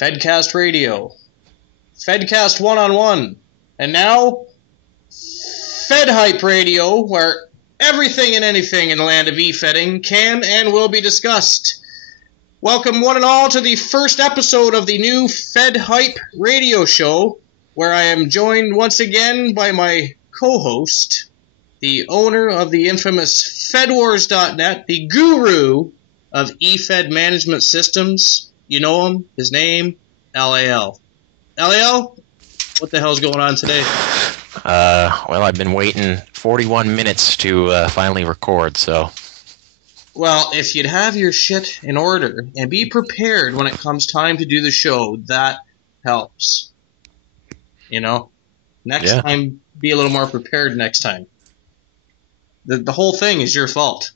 FedCast Radio, FedCast One-on-One, and now FedHype Radio, where everything and anything in the land of e-fedding can and will be discussed. Welcome one and all to the first episode of the new FedHype Radio show, where I am joined once again by my co-host, the owner of the infamous fedwars.net, the guru of e-fed management systems. You know him, his name, LAL. LAL, what the hell's going on today? Well, I've been waiting 41 minutes to finally record, so... Well, if you'd have your shit in order and be prepared when it comes time to do the show, that helps. You know? Next time, be a little more prepared next time. The whole thing is your fault.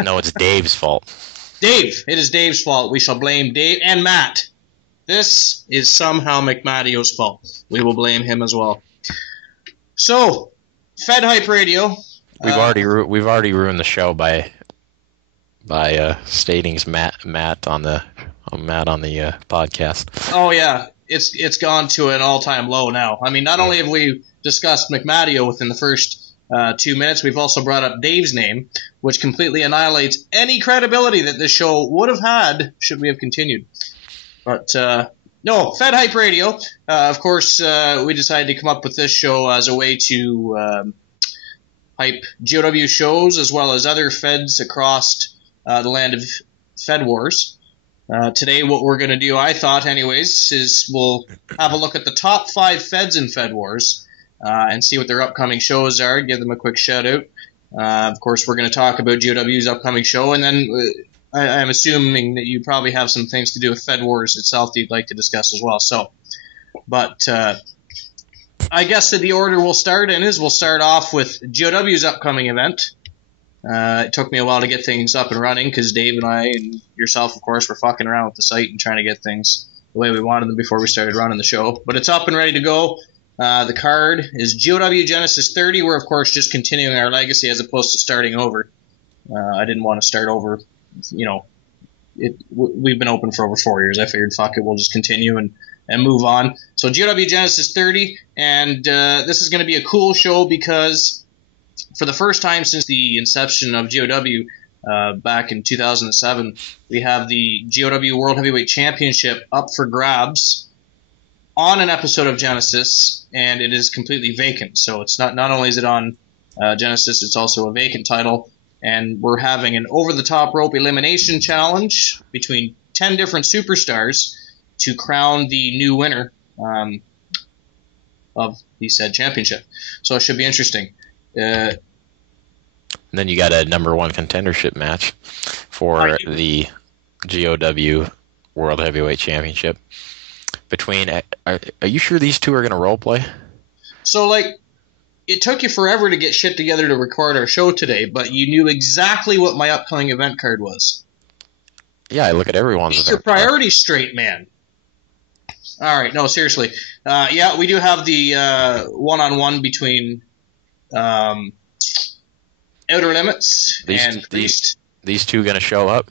No, it's Dave's fault. Dave! It is Dave's fault. We shall blame Dave and Matt. This is somehow McMattio's fault. We will blame him as well. So, FedHype Radio. We've already ruined the show by stating Matt on the podcast. Oh yeah, it's gone to an all-time low now. I mean, not only have we discussed McMattio within the first 2 minutes, we've also brought up Dave's name, which completely annihilates any credibility that this show would have had should we have continued. But no, FedHype Radio. Of course, we decided to come up with this show as a way to hype GOW shows as well as other feds across the land of FedWars. Today what we're going to do, I thought anyways, is we'll have a look at the top 5 feds in FedWars and see what their upcoming shows are, give them a quick shout out. Of course, we're going to talk about GOW's upcoming show, and then I'm assuming that you probably have some things to do with FedWars itself that you'd like to discuss as well. So, but I guess that the order we'll start in is we'll start off with GOW's upcoming event. It took me a while to get things up and running because Dave and I and yourself, of course, were fucking around with the site and trying to get things the way we wanted them before we started running the show. But it's up and ready to go. The card is GOW Genesis 30. We're, of course, just continuing our legacy as opposed to starting over. I didn't want to start over. You know, we've been open for over 4 years. I figured, fuck it, we'll just continue and move on. So GOW Genesis 30, and this is going to be a cool show because for the first time since the inception of GOW back in 2007, we have the GOW World Heavyweight Championship up for grabs on an episode of Genesis, and it is completely vacant. So it's not only is it on Genesis, it's also a vacant title, and we're having an over-the-top rope elimination challenge between 10 different superstars to crown the new winner of the said championship. So it should be interesting. And then you got a #1 contendership match for the GOW World Heavyweight Championship. Between, are you sure these two are going to role play? So, like, it took you forever to get shit together to record our show today, but you knew exactly what my upcoming event card was. Yeah, I look at everyone's event. Get your priorities straight, man. All right, no, seriously. Yeah, we do have the one-on-one between Outer Limits and Priest. These two going to show up?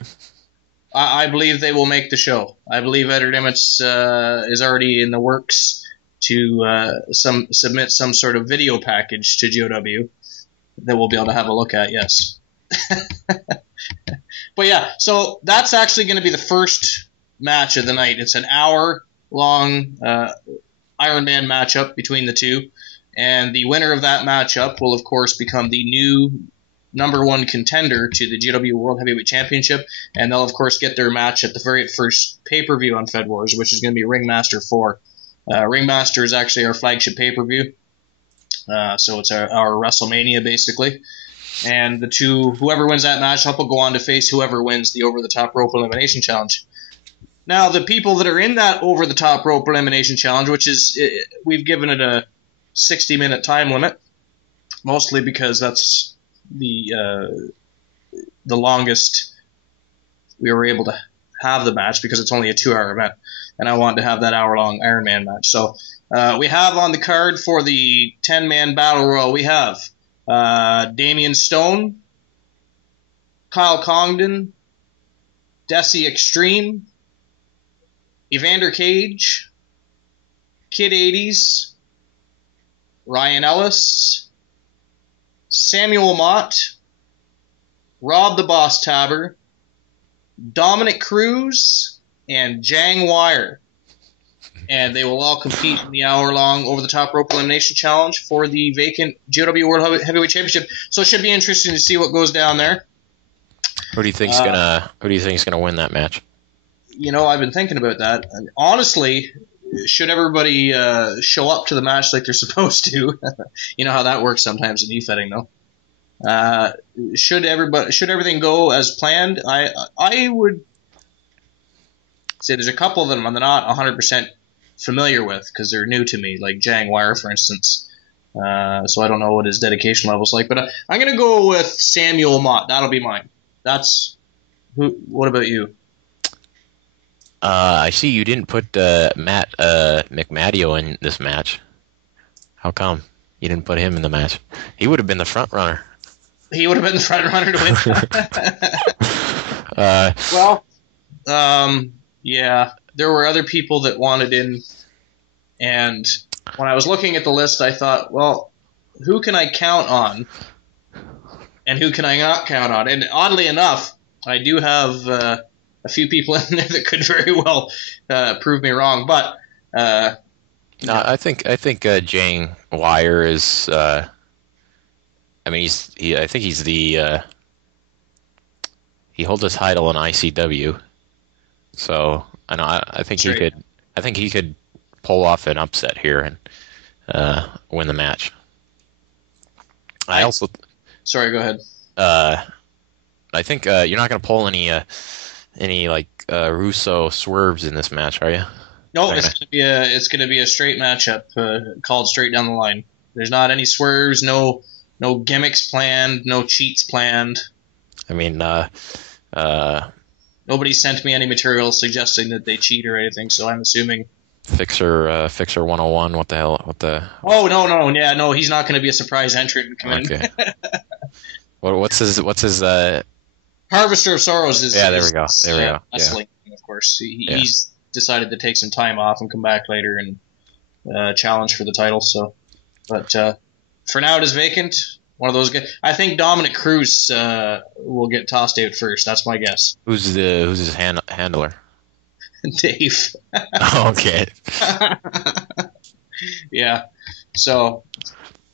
I believe they will make the show. I believe Outer Limits is already in the works to submit some sort of video package to GOW that we'll be able to have a look at, yes. But yeah, so that's actually going to be the first match of the night. It's an hour-long Iron Man matchup between the two, and the winner of that matchup will, of course, become the new #1 contender to the GOW World Heavyweight Championship, and they'll, of course, get their match at the very first pay-per-view on FedWars, which is going to be Ringmaster 4. Ringmaster is actually our flagship pay-per-view, so it's our WrestleMania, basically. And whoever wins that matchup will go on to face whoever wins the over-the-top rope elimination challenge. Now, the people that are in that over-the-top rope elimination challenge, which is, we've given it a 60-minute time limit, mostly because that's the longest we were able to have the match, because it's only a 2-hour event, and I wanted to have that hour-long Iron Man match. So we have on the card for the 10-man Battle Royal, we have Damian Stone, Kyle Congdon, Desi Extreme, Evander Cage, Kid 80s, Ryan Ellis, Samuel Mott, Rob the Boss Tabber, Dominic Cruz, and Jang Wire. And they will all compete in the hour-long over-the-top rope elimination challenge for the vacant GOW World Heavyweight Championship. So it should be interesting to see what goes down there. Who do you think's gonna win that match? You know, I've been thinking about that. honestly, should everybody show up to the match like they're supposed to? You know how that works sometimes in e-fetting, though. Should everything go as planned? I would say there's a couple of them I'm not 100% familiar with because they're new to me, like Jang Wire, for instance. So I don't know what his dedication level's like, but I'm gonna go with Samuel Mott. That'll be mine. That's who. What about you? I see you didn't put Matt McMadio in this match. How come you didn't put him in the match? He would have been the front runner. He would have been the front runner to win. Yeah, there were other people that wanted in, and when I was looking at the list, I thought, well, who can I count on, and who can I not count on? And oddly enough, I do have a few people in there that could very well prove me wrong. But no, I think Jang Wire is. I mean, I think he's the. He holds his title in ICW, so I think he could. I think he could pull off an upset here and win the match. I also. Sorry, go ahead. I think you're not going to pull any Russo swerves in this match, are you? No, it's going to be a straight matchup called straight down the line. There's not any swerves, no gimmicks planned, no cheats planned. I mean, nobody sent me any material suggesting that they cheat or anything, so I'm assuming. Fixer 101. What the hell? Oh no, yeah, no, he's not going to be a surprise entrant and come in. What's his Harvester of Sorrows is. Yeah, there we go. Yeah. Of course, he's decided to take some time off and come back later and challenge for the title. So, but for now, it is vacant. One of those guys. I think Dominic Cruz will get tossed out first. That's my guess. Who's his handler? Dave. Okay. Yeah. So,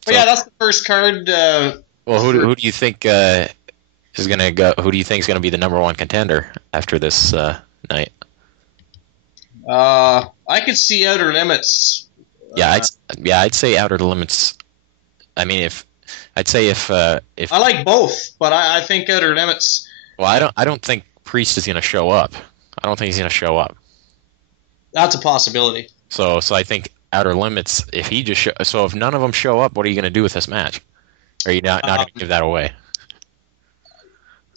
but yeah, that's the first card. Well, who do you think is gonna go? Who do you think is gonna be the number one contender after this night? I could see Outer Limits. I'd say Outer Limits. I mean, if I like both, but I think Outer Limits. Well, I don't think Priest is gonna show up. I don't think he's gonna show up. That's a possibility. So I think Outer Limits. If he just so if none of them show up, what are you gonna do with this match? Are you not gonna give that away?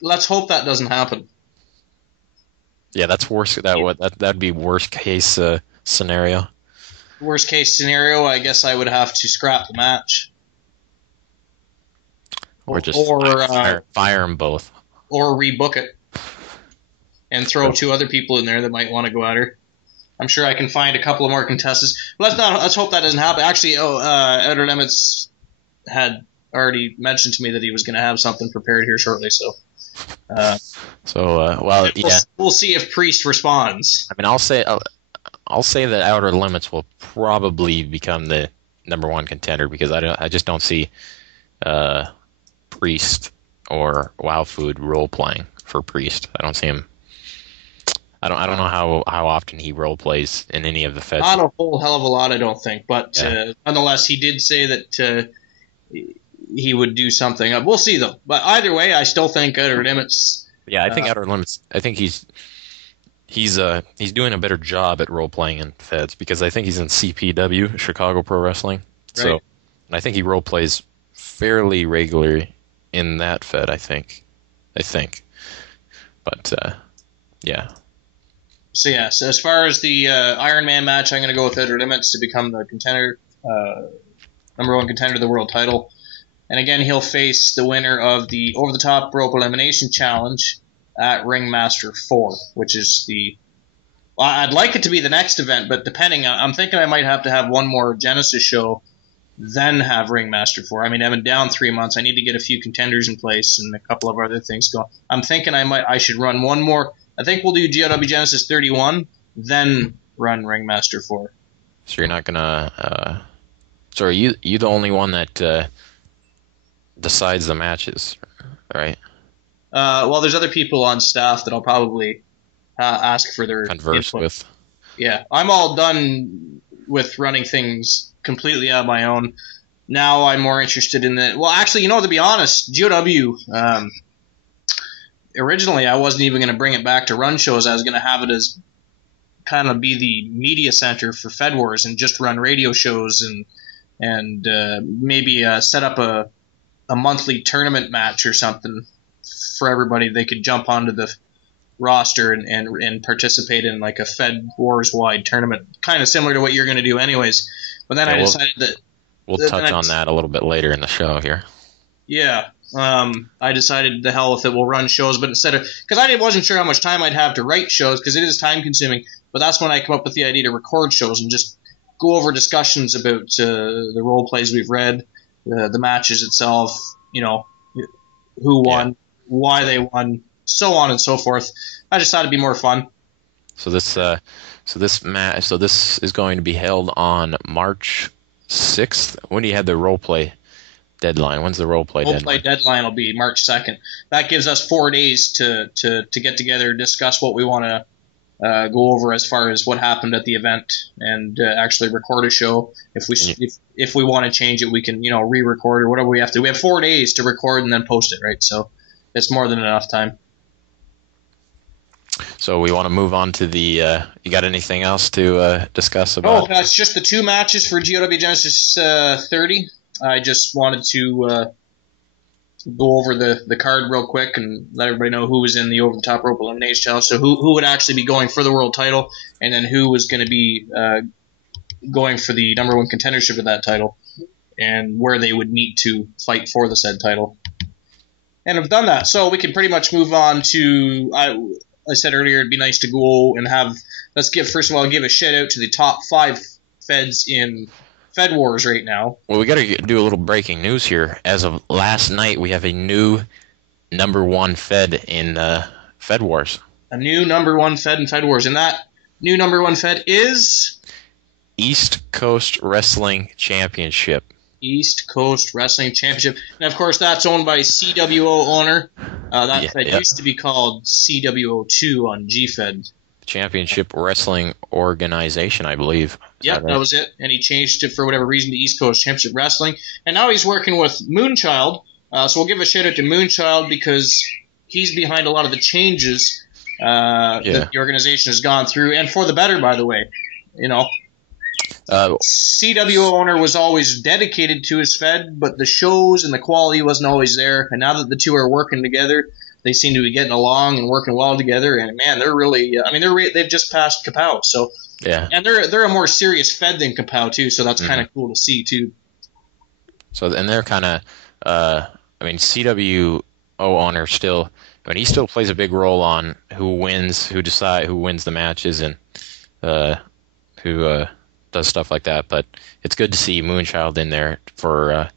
Let's hope that doesn't happen. Yeah, that's worse. That'd be worst case scenario. Worst case scenario, I guess I would have to scrap the match, or just fire them both, or rebook it and throw two other people in there that might want to go at her. I'm sure I can find a couple of more contestants. Let's hope that doesn't happen. Actually, Outer Limits had already mentioned to me that he was going to have something prepared here shortly. So. We'll see if Priest responds. I mean, I'll say that Outer Limits will probably become the number one contender because I just don't see Priest or Wow Food role playing for Priest. I don't see him. I don't know how often he role plays in any of the Feds. Not a whole hell of a lot, I don't think. But nonetheless, he did say that he would do something. We'll see though. But either way, I still think Outer Limits. Yeah, I think Outer Limits. I think he's doing a better job at role playing in Feds because I think he's in CPW, Chicago Pro Wrestling. Right. So, and I think he role plays fairly regularly in that Fed. I think. But yeah. So as far as the Iron Man match, I'm going to go with Outer Limits to become the contender, number one contender of the world title. And again, he'll face the winner of the over-the-top rope elimination challenge at Ringmaster 4, which is the Well, I'd like it to be the next event, but depending, I'm thinking I might have to have one more Genesis show, then have Ringmaster 4. I mean, I've been down 3 months. I need to get a few contenders in place and a couple of other things going. I'm thinking I should run one more. I think we'll do GOW Genesis 31, then run Ringmaster 4. So you're not gonna. So are you the only one that decides the matches, right? Well, there's other people on staff that I'll probably ask for their converse input. with. Yeah, I'm all done with running things completely on my own. Now I'm more interested in the... Well, actually, to be honest, GOW, originally I wasn't even going to bring it back to run shows. I was going to have it as kind of be the media center for FedWars and just run radio shows and maybe set up a monthly tournament match or something for everybody. They could jump onto the roster and participate in like a Fed Wars wide tournament, kind of similar to what you're going to do anyways. But then I decided that we'll touch on that a little bit later in the show here. Yeah, I decided the hell with it. We'll run shows, but instead of, because I wasn't sure how much time I'd have to write shows because it is time consuming. But that's when I come up with the idea to record shows and just go over discussions about the role plays we've read, the matches itself, who won, why they won, so on and so forth. I just thought it'd be more fun. So this is going to be held on March 6th. When do you have the role play deadline? When's the role play deadline? Role play deadline will be March 2nd. That gives us 4 days to get together, discuss what we want to go over as far as what happened at the event, and actually record a show. If we want to change it, we can re-record or whatever we have to. We have 4 days to record and then post it, right? So it's more than enough time. So we want to move on to the. You got anything else to discuss about? Oh, that's just the 2 matches for GOW Genesis 30. I just wanted to go over the card real quick and let everybody know who was in the over the top rope elimination challenge. So who would actually be going for the world title, and then who was going to be going for the number 1 contendership of that title, and where they would meet to fight for the said title. And I've done that, so we can pretty much move on to. I said earlier it'd be nice to go and have. Let's give a shout out to the top 5 feds in Fed Wars right now. Well, we got to do a little breaking news here. As of last night, we have a new number 1 Fed in Fed Wars. A new number 1 Fed in Fed Wars, and that new number 1 Fed is East Coast Wrestling Championship. East Coast Wrestling Championship, and of course that's owned by CWO owner. That Fed used to be called CWO2 on GFed. Championship Wrestling Organization, I believe. Yep, that was it. And he changed it for whatever reason to East Coast Championship Wrestling. And now he's working with Moonchild. So we'll give a shout out to Moonchild because he's behind a lot of the changes that the organization has gone through, and for the better, by the way. CWO owner was always dedicated to his Fed, but the shows and the quality wasn't always there. And now that the two are working together, they seem to be getting along and working well together. And man, they're really, they've just passed Kapow. So yeah, and they're a more serious Fed than Kapow too. So that's kind of cool to see too. So and they're kind of, CWO owner still. He still plays a big role on who wins the matches, and who does stuff like that. But it's good to see Moonchild in there for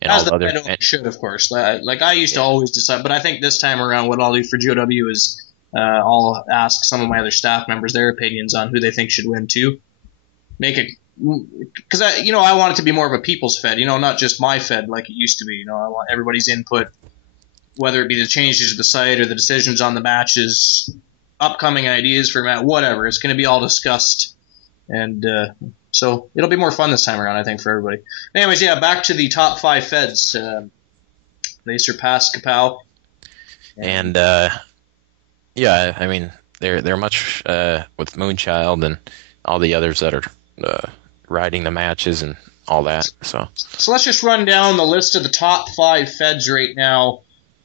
and as all the other. Fed owner should, of course. Like I used to always decide, but I think this time around, what I'll do for GOW is I'll ask some of my other staff members their opinions on who they think should win too. Make it because I want it to be more of a people's Fed, not just my Fed like it used to be. I want everybody's input, whether it be the changes to the site or the decisions on the matches, upcoming ideas for whatever. It's going to be all discussed, and so it'll be more fun this time around, I think, for everybody. Anyways, back to the top 5 Feds. They surpassed Kapow. And they're much with Moonchild and all the others that are riding the matches and all that. So let's just run down the list of the top 5 Feds right now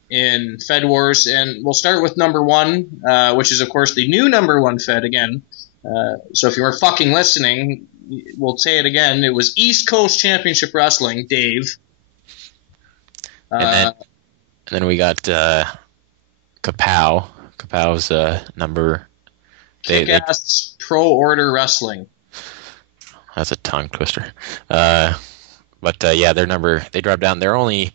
in Fed Wars, and we'll start with number 1, which is of course the new number 1 Fed again. So if you were fucking listening, we'll say it again. It was East Coast Championship Wrestling, Dave. And then we got Kapow. Kapow's number. Kick-ass, Pro Order Wrestling. That's a tongue twister. But they dropped down. They're only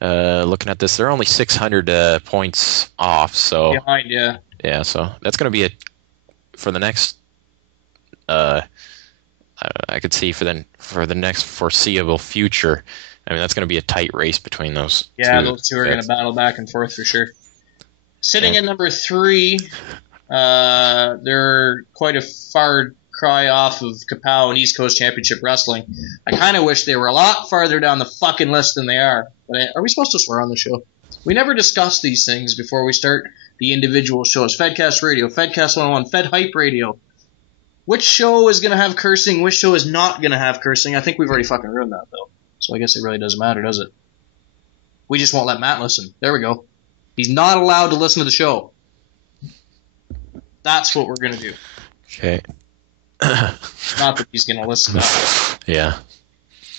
looking at this. They're only 600 points off. So behind, yeah. Yeah, so that's going to be for the next. I could see for the next foreseeable future. I mean, that's going to be a tight race between those. Yeah, those two are going to battle back and forth for sure. Sitting at number 3, they're quite a far cry off of Kapow and East Coast Championship Wrestling. I kind of wish they were a lot farther down the fucking list than they are. But are we supposed to swear on the show? We never discuss these things before we start the individual shows. FedCast Radio, FedCast 101, FedHype Radio. Which show is going to have cursing? Which show is not going to have cursing? I think we've already fucking ruined that, though. So I guess it really doesn't matter, does it? We just won't let Matt listen. There we go. He's not allowed to listen to the show. That's what we're going to do. Okay. Not that he's going to listen to us. Yeah.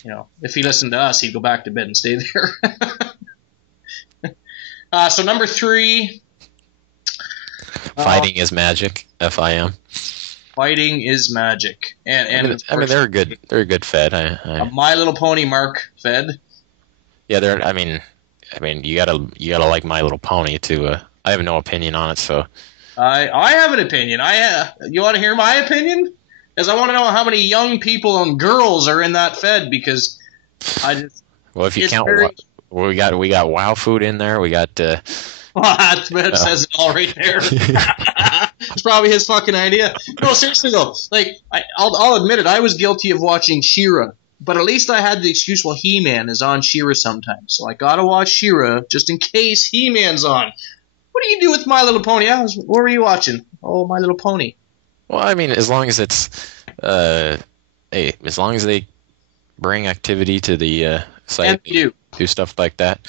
You know, if he listened to us, he'd go back to bed and stay there. So number 3. Fighting is magic. FIM. Fighting is magic. And I mean, they're a good Fed. A My Little Pony mark Fed. Yeah, I mean, you gotta like My Little Pony to. I have no opinion on it, so. I have an opinion. You want to hear my opinion? Because I want to know how many young people and girls are in that Fed. Because I just. Well, if you count, we got Wow Food in there. We got. That says it all right there. It's probably his fucking idea. No, seriously though, like I'll admit it. I was guilty of watching She-Ra, but at least I had the excuse. Well, He-Man is on She-Ra sometimes, so I gotta watch She-Ra just in case He-Man's on. What do you do with My Little Pony? What were you watching? Oh, My Little Pony. Well, I mean, as long as it's, as long as they bring activity to the site, and do stuff like that.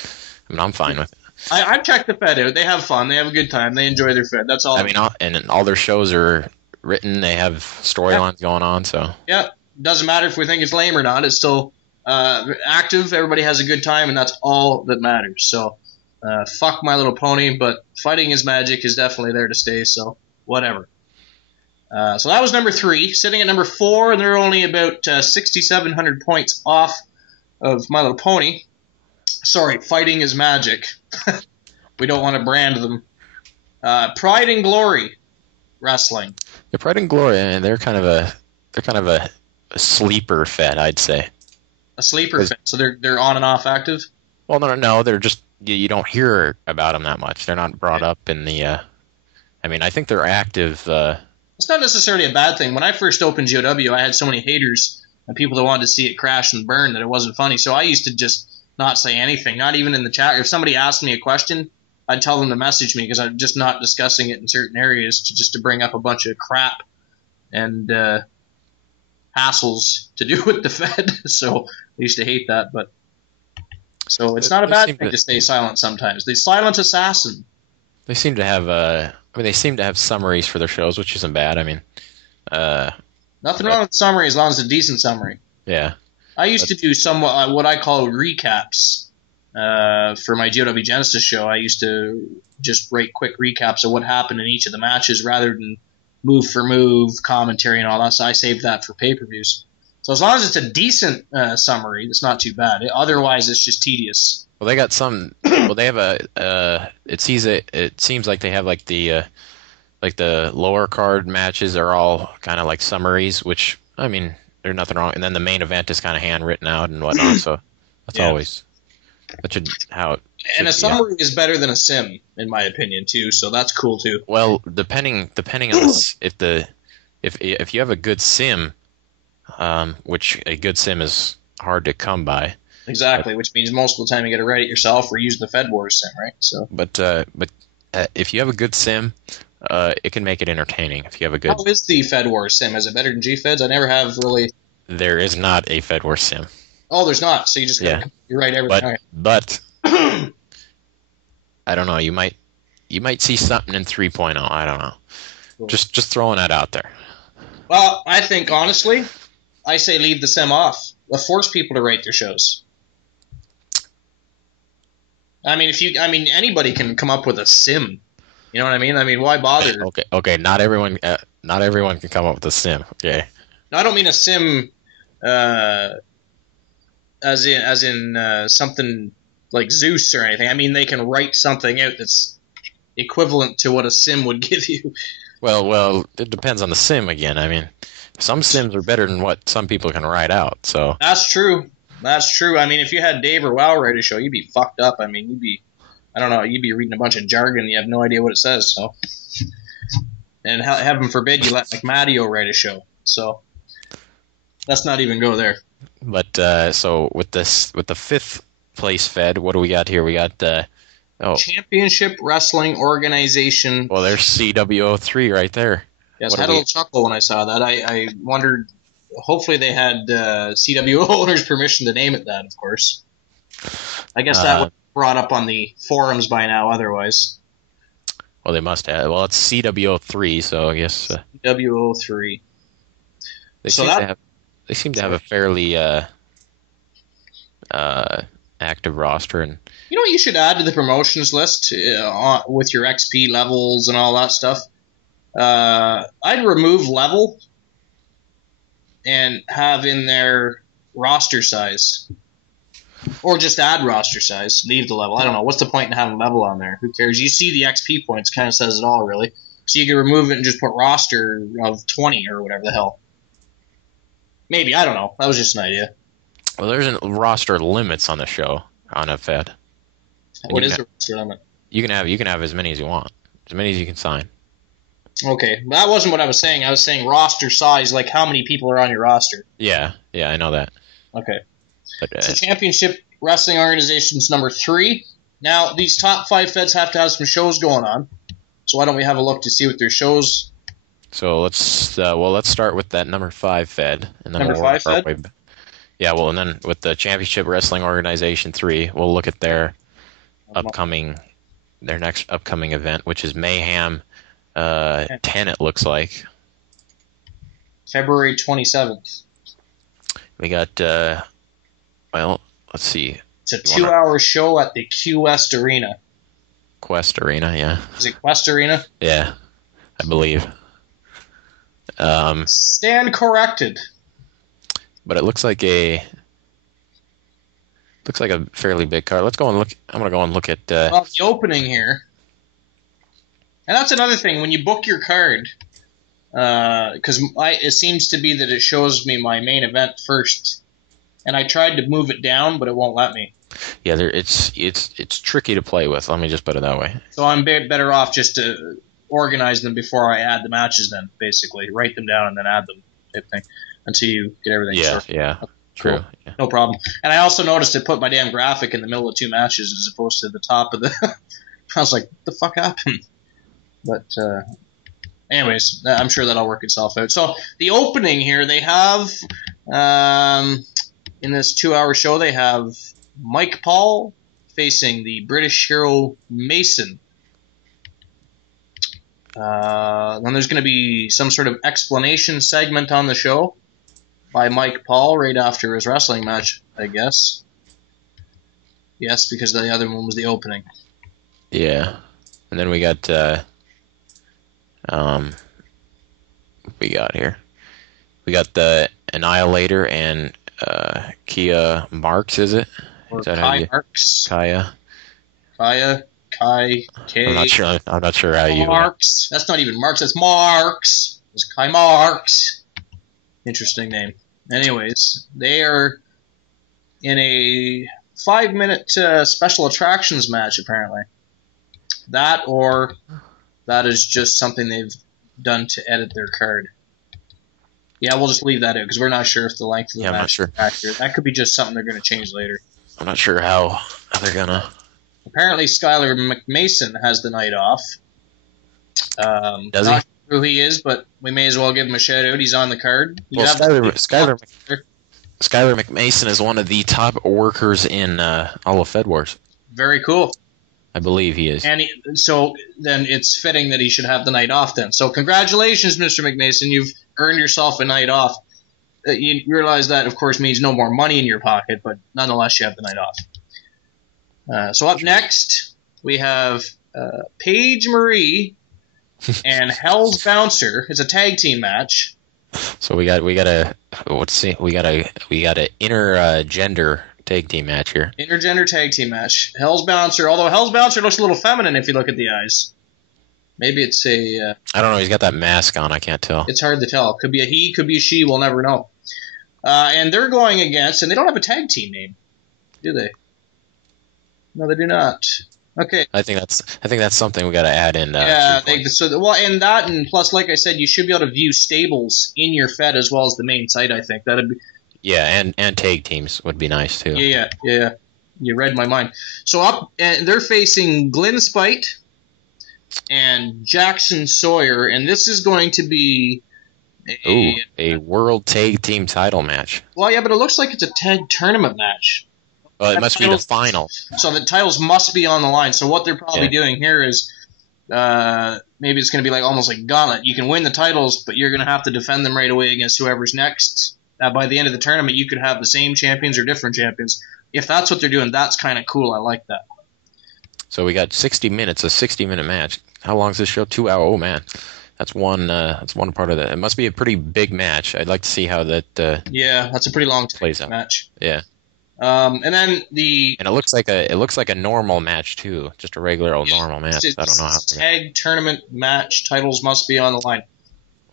I mean, I'm fine with it. I've checked the Fed out. They have fun. They have a good time. They enjoy their Fed. That's all. I mean, and all their shows are written. They have storylines going on. So yeah, doesn't matter if we think it's lame or not. It's still active. Everybody has a good time, and that's all that matters. So fuck My Little Pony, but Fighting is Magic is definitely there to stay. So whatever. So that was number 3. Sitting at number 4, and they're only about 6,700 points off of My Little Pony. Sorry, Fighting is Magic. We don't want to brand them. Pride and Glory Wrestling. The Pride and Glory, and they're kind of a sleeper Fed, I'd say. A sleeper Fed, so they're on and off active. Well, no, they're just you don't hear about them that much. They're not brought up in the. I mean, I think they're active. It's not necessarily a bad thing. When I first opened GOW, I had so many haters and people that wanted to see it crash and burn that it wasn't funny. So I used to just not say anything, not even in the chat. If somebody asked me a question, I'd tell them to message me because I'm just not discussing it in certain areas just to bring up a bunch of crap and hassles to do with the Fed. So I used to hate that. But so it's not a bad thing to stay silent sometimes. The silent assassin. They seem to have they seem to have summaries for their shows, which isn't bad. I mean, nothing wrong with the summary as long as it's a decent summary. Yeah. I used to do somewhat what I call recaps for my GOW Genesis show. I used to just write quick recaps of what happened in each of the matches rather than move for move commentary and all that. So I saved that for pay-per-views. So as long as it's a decent summary, it's not too bad. Otherwise, it's just tedious. Well, they got some. Well, they have a. It seems like they have like the lower card matches are all kind of like summaries, which I mean. There's nothing wrong, and then the main event is kind of handwritten out and whatnot. So that's always how. And a summary is better than a sim, in my opinion, too. So that's cool too. Well, depending on if you have a good sim, which a good sim is hard to come by. Exactly, which means most of the time you got to write it yourself or use the FedWars sim, right? So. But if you have a good sim. It can make it entertaining if you have a good. How is the FedWars sim? Is it better than GFeds? I never have really. There is not a FedWars sim. Oh, there's not. So you just you're right every time. But I don't know. You might see something in 3.0. I don't know. Cool. Just throwing that out there. Well, I think honestly, I say leave the sim off. Force people to rate their shows. I mean, anybody can come up with a sim. You know what I mean? I mean, why bother? Okay. Not everyone can come up with a sim. Okay. No, I don't mean a sim, as in something like Zeus or anything. I mean, they can write something out that's equivalent to what a sim would give you. Well, it depends on the sim again. I mean, some sims are better than what some people can write out. So that's true. I mean, if you had Dave or Wow write a show, you'd be fucked up. I mean, you'd be reading a bunch of jargon. You have no idea what it says. So, and heaven forbid you let McMadio write a show. So, let's not even go there. But so with the 5th place Fed, what do we got here? We got Championship Wrestling Organization. Well, there's CWO3 right there. Yes, I had a little chuckle when I saw that. I wondered. Hopefully, they had CWO owners' permission to name it that. Of course. I guess that would be brought up on the forums by now. Otherwise. Well, they must have. Well, it's CWO3, so I guess. CWO3. They seem to have a fairly active roster, and you know what you should add to the promotions list with your XP levels and all that stuff. I'd remove level and have in there roster size, or just add roster size. Leave the level. I don't know. What's the point in having level on there? Who cares? You see the XP points, kind of says it all, really. So you can remove it and just put roster of 20 or whatever the hell. Maybe, I don't know. That was just an idea. Well, there's a roster limits on the show on a Fed. What is the roster limit? You can have as many as you want, as many as you can sign. Okay, that wasn't what I was saying. I was saying roster size, like how many people are on your roster. Yeah, I know that. Okay. But, so Championship Wrestling Organization's number 3. Now, these top 5 Feds have to have some shows going on. So why don't we have a look to see what their shows... So let's start with that number 5 Fed, and then number 5 Fed. Yeah, well, and then with the Championship Wrestling Organization 3, we'll look at their next upcoming event, which is Mayhem 10. It looks like February 27th. We got let's see. It's a 2-hour show at the Quest Arena. Quest Arena, yeah. Is it Quest Arena? Yeah, I believe. Stand corrected. But it looks like a fairly big card. Let's go and look. I'm gonna go and look at the opening here. And that's another thing when you book your card, because it seems to be that it shows me my main event first, and I tried to move it down, but it won't let me. Yeah, it's tricky to play with. Let me just put it that way. So I'm better off just to organize them before I add the matches. Then basically write them down and then add them, type thing, until you get everything sorted. Yeah, true. Cool. Yeah. No problem. And I also noticed it put my damn graphic in the middle of 2 matches as opposed to the top of the. I was like, what the fuck happened? But anyways, I'm sure that'll work itself out. So the opening here, they have in this 2-hour show, they have Mike Paul facing the British hero Mason. Then there's going to be some sort of explanation segment on the show by Mike Paul right after his wrestling match, I guess. Yes, because the other one was the opening. Yeah. And then we got what we got here. We got the Annihilator and Kia Marks, is it? Or is that Kai Marks. Kaya. K. I'm not sure how you. Marks. That's not even Marks. That's Marks. It's Kai Marks. Interesting name. Anyways, they are in a 5-minute special attractions match, apparently. That is just something they've done to edit their card. Yeah, we'll just leave that out because we're not sure if the length of the match is accurate. That could be just something they're going to change later. I'm not sure how they're going to... Apparently, Skylar McMason has the night off. Does he? Not sure who he is, but we may as well give him a shout-out. He's on the card. Well, Skylar McMason is one of the top workers in all of FedWars. Very cool. I believe he is. And so then it's fitting that he should have the night off then. So congratulations, Mr. McMason. You've earned yourself a night off. You realize that, of course, means no more money in your pocket, but nonetheless, you have the night off. So up next, we have Paige Marie and Hell's Bouncer. It's a tag team match. So we got a intergender tag team match here. Intergender tag team match. Hell's Bouncer, although Hell's Bouncer looks a little feminine if you look at the eyes. Maybe it's a... I don't know, he's got that mask on, I can't tell. It's hard to tell. Could be a he, could be a she, we'll never know. And they're going against, and they don't have a tag team name, do they? No, they do not. Okay. I think that's something we got to add in. And that, and plus, like I said, you should be able to view stables in your Fed as well as the main site. I think that'd be. Yeah, and tag teams would be nice too. Yeah. You read my mind. So they're facing Glenn Spite and Jackson Sawyer, and this is going to be a world tag team title match. Well, yeah, but it looks like it's a tag tournament match. Well, it must be the final. So the titles must be on the line. So what they're probably doing here is maybe it's going to be almost like Gauntlet. You can win the titles, but you're going to have to defend them right away against whoever's next. By the end of the tournament, you could have the same champions or different champions. If that's what they're doing, that's kind of cool. I like that. So we got 60 minutes, a 60-minute match. How long is this show? 2 hours. Oh, man. That's one part of that. It must be a pretty big match. I'd like to see how that that's a pretty long plays out. Match. Yeah. And it looks like a normal match too, just a regular old normal match. I don't know how tag tournament match titles must be on the line.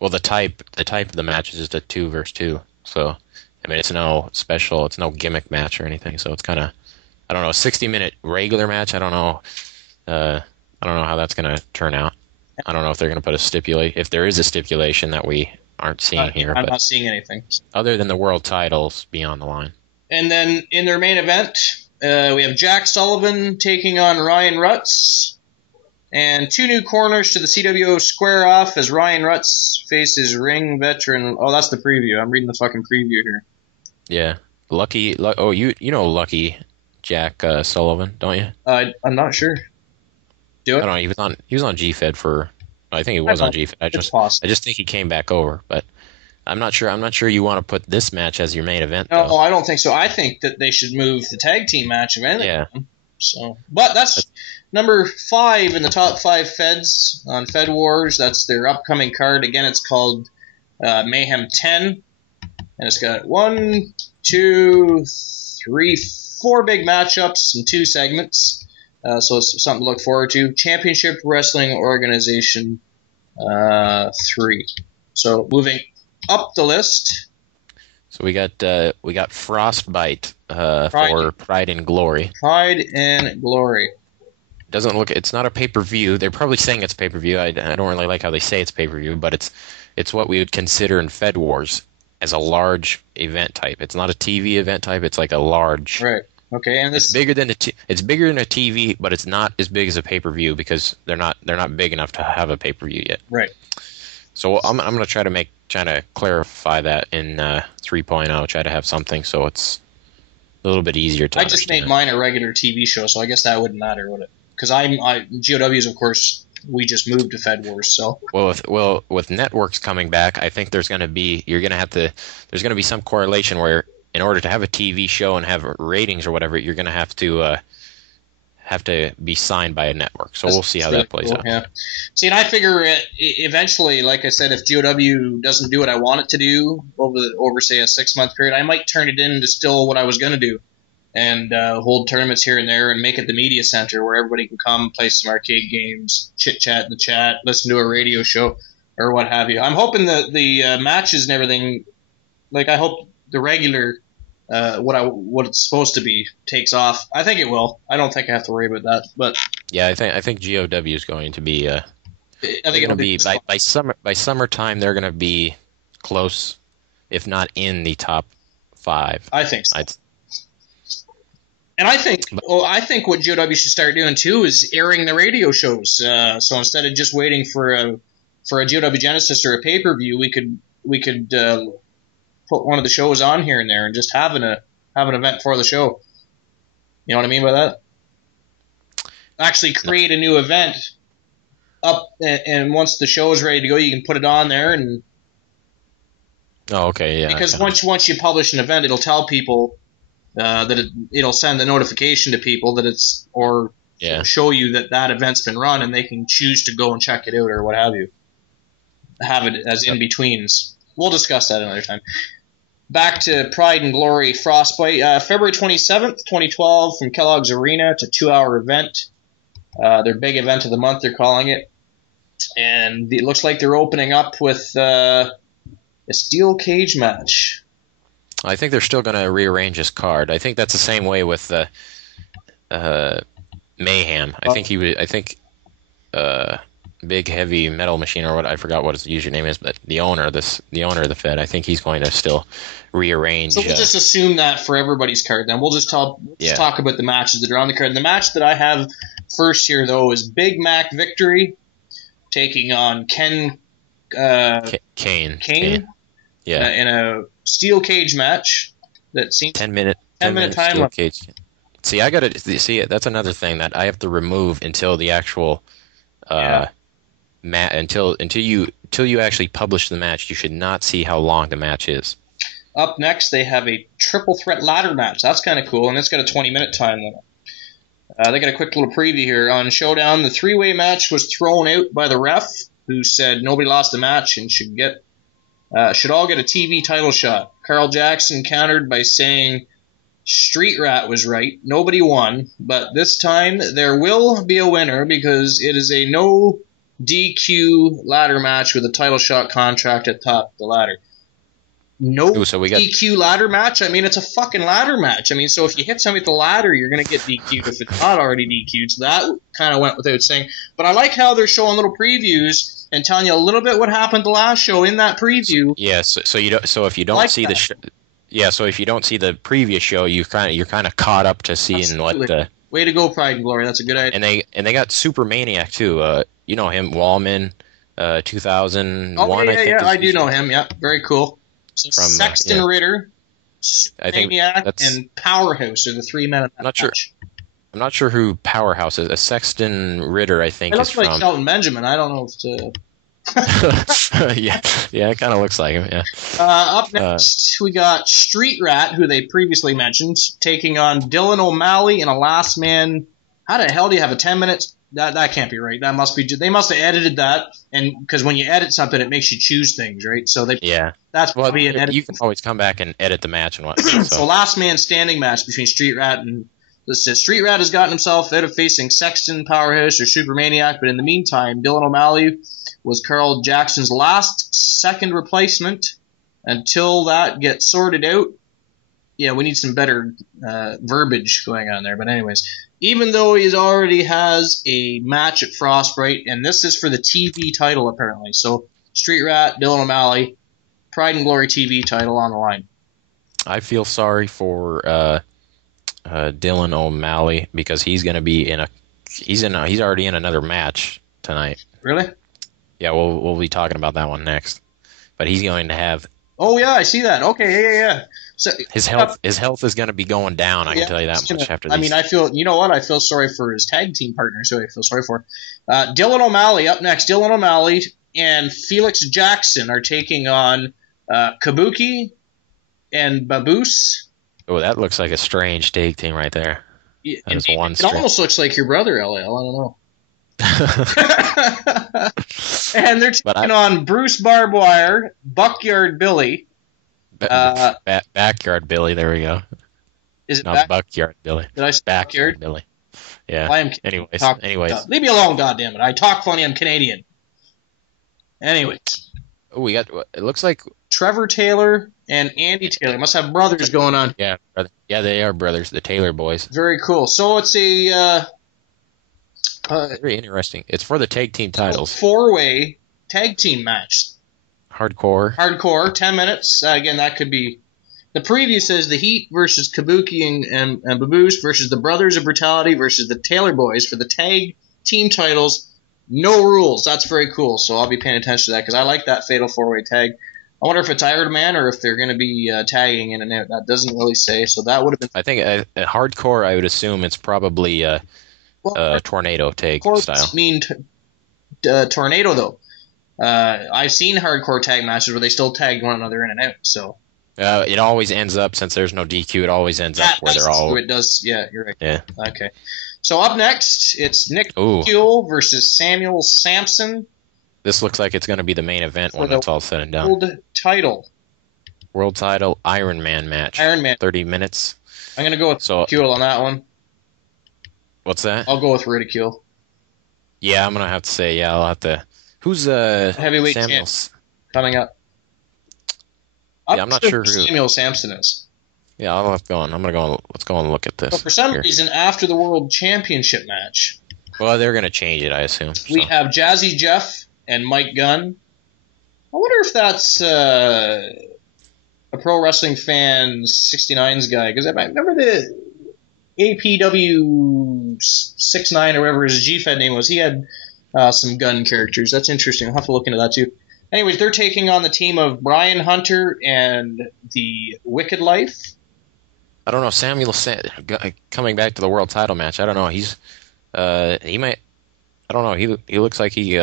Well, the type of the match is just a 2 versus 2. So I mean, it's no special, it's no gimmick match or anything. So it's kind of, I don't know, a 60-minute regular match. I don't know how that's going to turn out. I don't know if they're going to put if there is a stipulation that we aren't seeing here. I'm not seeing anything other than the world titles be on the line. And then in their main event, we have Jack Sullivan taking on Ryan Rutz. And 2 new corners to the CWO square off as Ryan Rutz faces ring veteran. Oh, that's the preview. I'm reading the fucking preview here. Yeah. You know Lucky Jack Sullivan, don't you? I'm not sure. Do it? I don't know. He was on GFed for... I think he was on GFed. I just think he came back over, but... I'm not sure you want to put this match as your main event. No, I don't think so. I think that they should move the tag team match of anything. Yeah. So, but that's number 5 in the top 5 Feds on FedWars. That's their upcoming card. Again, it's called Mayhem 10, and it's got 1, 2, 3, 4 big matchups and 2 segments. So it's something to look forward to. Championship Wrestling Organization 3. So moving up the list. So we got Frostbite for Pride and Glory. Pride and Glory. It's not a pay-per-view. They're probably saying it's pay-per-view. I don't really like how they say it's pay-per-view, but it's what we would consider in FedWars as a large event type. It's not a TV event type. It's like a large. Right. Okay. And it's bigger than a TV, but it's not as big as a pay-per-view because they're not big enough to have a pay-per-view yet. Right. So I'm going to try to clarify that in 3.0. Try to have something so it's a little bit easier to understand. I just made mine a regular TV show, so I guess that wouldn't matter, would it? Because GOWs, of course, we just moved to FedWars. So with networks coming back, I think there's going to be some correlation where in order to have a TV show and have ratings or whatever, you're going to have to be signed by a network. So we'll see how that plays out. Yeah. See, and I figure eventually, like I said, if GOW doesn't do what I want it to do over say a 6-month period, I might turn it into still what I was going to do and hold tournaments here and there and make it the media center where everybody can come, play some arcade games, chit-chat in the chat, listen to a radio show or what have you. I'm hoping that the matches and everything, I hope the regular what it's supposed to be takes off. I think it will. I don't think I have to worry about that. But yeah, I think GOW is going to be. I think it'll be by summertime they're going to be close, if not in the top 5. I think so. And I think what GOW should start doing too is airing the radio shows. So instead of just waiting for a GOW Genesis or a pay-per-view, we could put one of the shows on here and there and just have an event for the show. You know what I mean by that? Actually create a new event up, and once the show is ready to go, you can put it on there. And oh, okay, yeah. Because once you publish an event, it'll tell people that it'll send the notification to people that it's, or Yeah. show you that event's been run, and they can choose to go and check it out or what have you. Have it as in-betweens. We'll discuss that another time. Back to Pride and Glory Frostbite. February 27th, 2012, from Kellogg's Arena. It's a 2-hour event. Their big event of the month, they're calling it. And it looks like they're opening up with a steel cage match. I think they're still going to rearrange his card. I think that's the same way with Mayhem. I think Big Heavy Metal Machine, or what, I forgot what his username is, but the owner of the Fed, I think he's going to still rearrange. So we'll just assume that for everybody's card. Then we'll just talk about the matches that are on the card. The match that I have first here, though, is Big Mac Victory taking on Kane. Yeah, in a steel cage match that seems 10 minute time limit. Cage. See, I gotta see. That's another thing that I have to remove until the actual until you actually publish the match. You should not see how long the match is. Up next, they have a triple threat ladder match. That's kind of cool, and it's got a 20-minute time limit. They got a quick little preview here on Showdown. The 3-way match was thrown out by the ref, who said nobody lost the match and should all get a TV title shot. Carl Jackson countered by saying Street Rat was right. Nobody won, but this time there will be a winner because it is a no DQ ladder match with a title shot contract at top of the ladder. DQ ladder match? I mean, it's a fucking ladder match. I mean, so if you hit somebody with the ladder, you're going to get DQ'd if it's not already DQ'd. So that kind of went without saying. But I like how they're showing little previews and telling you a little bit what happened the last show in that preview. Yes. So if you don't like see so if you don't see the previous show, you're kind of caught up to seeing Absolutely. what. Way to go, Pride and Glory. That's a good idea. And they got Super Maniac too. You know him, Wallman, 2001. Oh yeah, I do know him. him. Yeah, very cool. So from Sexton Ritter, Maniac, and Powerhouse are the 3 men of that match. I'm not sure who Powerhouse is. A Sexton Ritter, I think, is from. It looks like Shelton Benjamin. I don't know if it's. yeah, it kind of looks like him. Yeah. Up next, we got Street Rat, who they previously mentioned, taking on Dylan O'Malley in a last man. How the hell do you have a 10 minutes? That can't be right. That must be. They must have edited that, and because when you edit something, it makes you choose things, right? So that's probably an edit. You can always come back and edit the match and whatnot. So last man standing match between Street Rat and this says Street Rat has gotten himself out of facing Sexton, Powerhouse, or Super Maniac, but in the meantime, Dylan O'Malley was Carl Jackson's second replacement. Until that gets sorted out, yeah, we need some better verbiage going on there. But anyways, even though he already has a match at Frostbite, and this is for the TV title apparently. So Street Rat, Dylan O'Malley, Pride and Glory TV title on the line. I feel sorry for Dylan O'Malley because he's going to be he's already in another match tonight. Really? Yeah, we'll be talking about that one next. But he's going to have. Oh yeah, I see that. Okay, yeah. So his health is going to be going down. I can tell you that much after this. I mean, I feel sorry for his tag team partners. Who I feel sorry for. Dylan O'Malley up next. Dylan O'Malley and Felix Jackson are taking on Kabuki and Baboose. Oh, that looks like a strange tag team right there. Yeah, it almost looks like your brother, LL. I don't know. And they're taking on Bruce Barbwire, Buckyard Billy. Backyard Billy, there we go. Is it Buckyard Billy? Did I say Backyard Billy? Yeah. I am anyways. Leave me alone, goddammit. I talk funny, I'm Canadian. Anyways. Oh, we got, it looks like Trevor Taylor and Andy Taylor must have brothers going on. Yeah, they are brothers, the Taylor boys. Very cool. So it's a very interesting. It's for the tag team titles. 4-way tag team match. Hardcore. 10 minutes. Again, that could be. The preview says the Heat versus Kabuki and Baboose versus the Brothers of Brutality versus the Taylor Boys for the tag team titles. No rules. That's very cool. So I'll be paying attention to that because I like that fatal 4-way tag. I wonder if it's Iron Man or if they're going to be tagging in and out. That doesn't really say. So that would have been. I think at hardcore, I would assume it's probably tornado tag style. Tornado though. I've seen hardcore tag matches where they still tag one another in and out. So it always ends up, since there's no DQ, it always ends up where they're all. It does. Yeah, you're right. Yeah. Okay. So up next, it's Nick Kuhl versus Samuel Sampson. This looks like it's going to be the main event when it's all said and done. World title Iron Man match. 30 minutes. I'm going to go with Ridicule on that one. What's that? I'll go with Ridicule. Yeah, I'm going to have to say, I'll have to... Who's heavyweight champ coming up? I'm not sure who Samuel Sampson is. Yeah, I'll have to go on. Let's go and look at this. But for some reason, after the World Championship match... Well, they're going to change it, I assume. We have Jazzy Jeff and Mike Gunn. I wonder if that's a Pro Wrestling Fan 69's guy, because I remember the APW 69 or whatever his G-Fed name was. He had some Gunn characters. That's interesting. I'll have to look into that too. Anyways, they're taking on the team of Brian Hunter and the Wicked Life. I don't know. Samuel coming back to the world title match. I don't know. He might. I don't know. He looks like he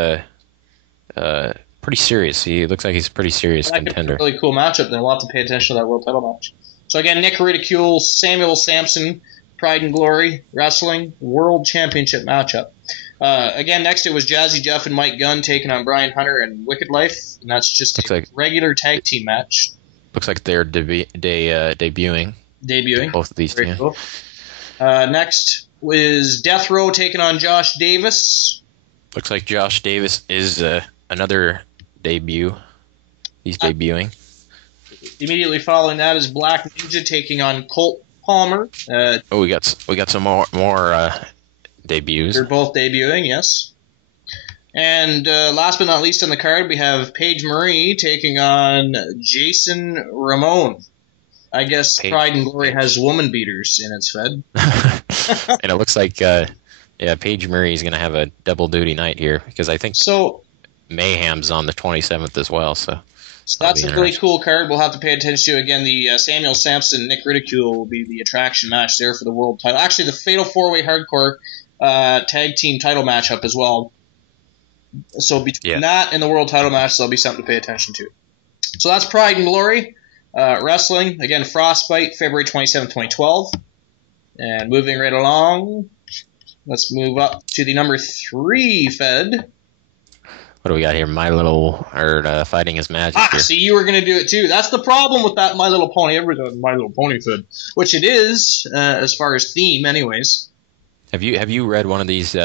pretty serious. He looks like he's a pretty serious contender. Really cool matchup. Then we'll have to pay attention to that world title match. So again, Nick Ridicule, Samuel Sampson, Pride and Glory Wrestling World Championship matchup. Again, next it was Jazzy Jeff and Mike Gunn taking on Brian Hunter and Wicked Life, and that's just a regular tag team match. Looks like they're debuting. Both of these two. Cool. Next was Death Row taking on Josh Davis. Looks like Josh Davis is another debut. He's debuting. Immediately following that is Black Ninja taking on Colt Palmer. We got some more debuts. They're both debuting, yes. And last but not least on the card, we have Paige Marie taking on Jason Ramon. I guess Pride and Glory has woman beaters in its Fed. And it looks like Paige Marie is going to have a double duty night here, because I think Mayhem's on the 27th as well. So that's a really cool card. We'll have to pay attention to. Again, the Samuel Sampson, Nick Ridicule will be the attraction match there for the world title. Actually, the Fatal 4-Way Hardcore tag team title matchup as well. So between that and the world title match, there'll be something to pay attention to. So that's Pride and Glory Wrestling. Again, Frostbite, February 27, 2012. And moving right along, let's move up to the number 3 Fed. What do we got here? Fighting His Majesty. See, you were going to do it too. That's the problem with that My Little Pony. Everything My Little Pony Fed, which it is as far as theme, anyways. Have you read one of these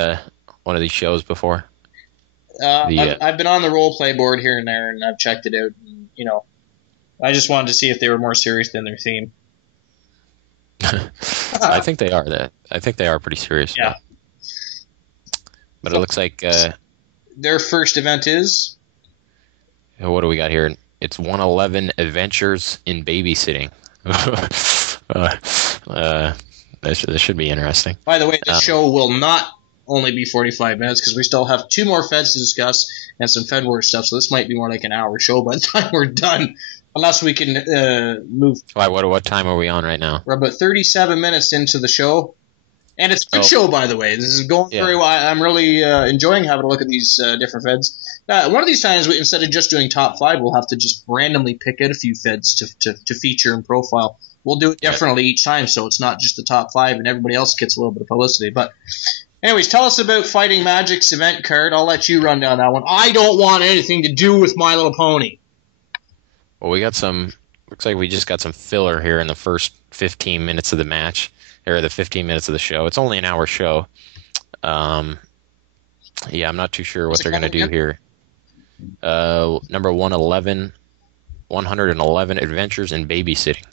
shows before? I've been on the role play board here and there, and I've checked it out. And, I just wanted to see if they were more serious than their theme. I think they are. I think they are pretty serious. Yeah. But it looks like their first event is. What do we got here? It's 111 Adventures in Babysitting. This should be interesting. By the way, the show will not only be 45 minutes, because we still have 2 more Feds to discuss and some FedWars stuff, so this might be more like an hour show by the time we're done, unless we can move. What time are we on right now? We're about 37 minutes into the show, and it's a good show, by the way. This is going very well. I'm really enjoying having a look at these different Feds. One of these times, instead of just doing top 5, we'll have to just randomly pick out a few Feds to feature and profile. We'll do it differently each time, so it's not just the top 5 and everybody else gets a little bit of publicity. But anyways, tell us about Fighting Magic's event card. I'll let you run down that one. I don't want anything to do with My Little Pony. Well, looks like we just got some filler here in the first 15 minutes of the match, or the 15 minutes of the show. It's only an hour show. I'm not too sure what they're going to do here. Number 111 Adventures in Babysitting.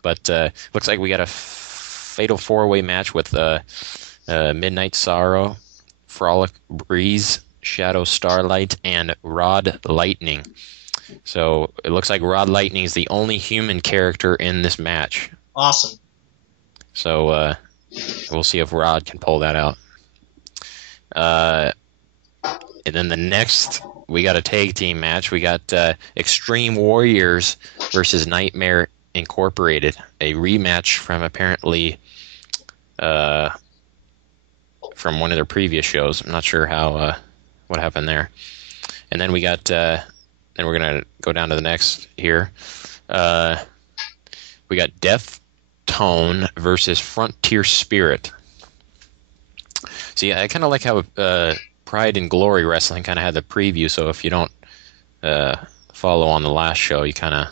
But looks like we got a fatal 4-way match with Midnight Sorrow, Frolic Breeze, Shadow Starlight, and Rod Lightning. So it looks like Rod Lightning is the only human character in this match. Awesome. So we'll see if Rod can pull that out. And then the next, we got a tag team match. We got Extreme Warriors versus Nightmare Incorporated, a rematch from apparently from one of their previous shows. I'm not sure what happened there. And then we got then we're gonna go down to the next here. We got Death Tone versus Frontier Spirit. See, I kind of like how Pride and Glory Wrestling kind of had the preview, so if you don't follow on the last show, you kind